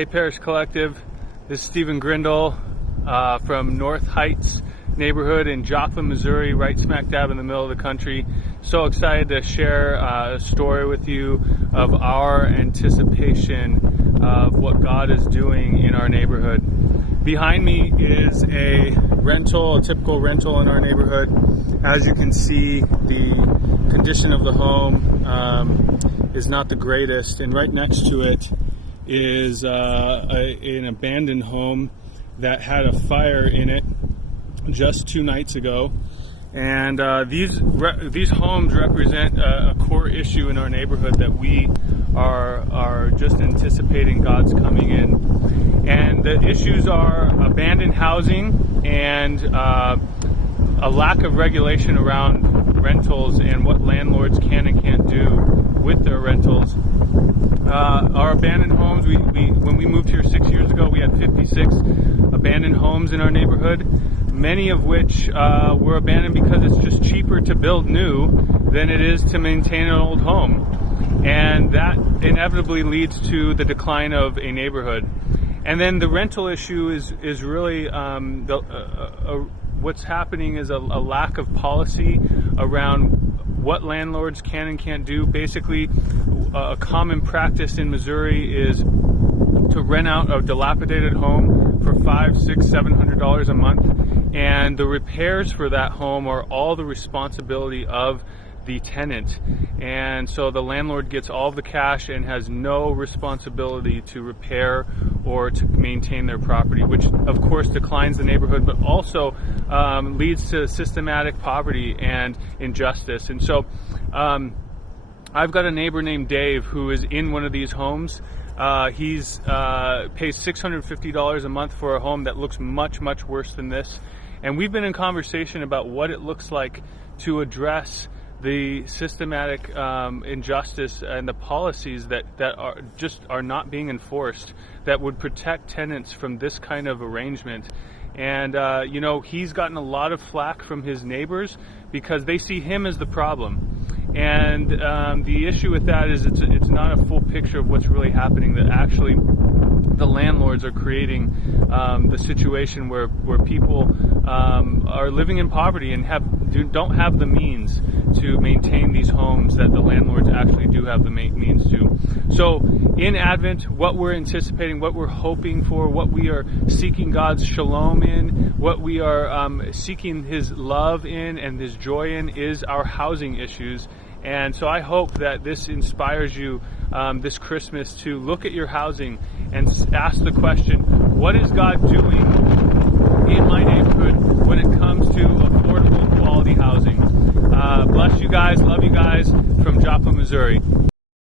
Hey Parish Collective, this is Stephen Grindle from North Heights neighborhood in Joplin, Missouri, right smack dab in the middle of the country. So excited to share a story with you of our anticipation of what God is doing in our neighborhood. Behind me is a typical rental in our neighborhood. As you can see, the condition of the home is not the greatest, and right next to it is an abandoned home that had a fire in it just 2 nights ago. And these homes represent a core issue in our neighborhood that we are just anticipating God's coming in. And the issues are abandoned housing and a lack of regulation around rentals and what landlords can and can't do with their rentals. Our abandoned homes, when we moved here 6 years ago, we had 56 abandoned homes in our neighborhood, many of which were abandoned because it's just cheaper to build new than it is to maintain an old home. And that inevitably leads to the decline of a neighborhood. And then the rental issue is really what's happening is a lack of policy around what landlords can and can't do. Basically, a common practice in Missouri is to rent out a dilapidated home for $500, $600, $700 a month, and the repairs for that home are all the responsibility of the tenant. And so the landlord gets all of the cash and has no responsibility to repair or to maintain their property, which of course declines the neighborhood, but also leads to systematic poverty and injustice. And so I've got a neighbor named Dave who is in one of these homes. He's pays $650 a month for a home that looks much, much worse than this. And we've been in conversation about what it looks like to address the systematic injustice and the policies that are not being enforced that would protect tenants from this kind of arrangement. And he's gotten a lot of flack from his neighbors because they see him as the problem. And the issue with that is it's not a full picture of what's really happening, that actually the landlords are creating the situation where people are living in poverty and don't have the means to maintain these homes that the landlords actually do have the means to. So in Advent, what we're anticipating, what we're hoping for, what we are seeking God's shalom in, what we are seeking His love in and His joy in is our housing issues. And so I hope that this inspires you this Christmas to look at your housing and ask the question, what is God doing in my neighborhood when it comes to affordable quality housing? Bless you guys, love you guys from Joplin, Missouri.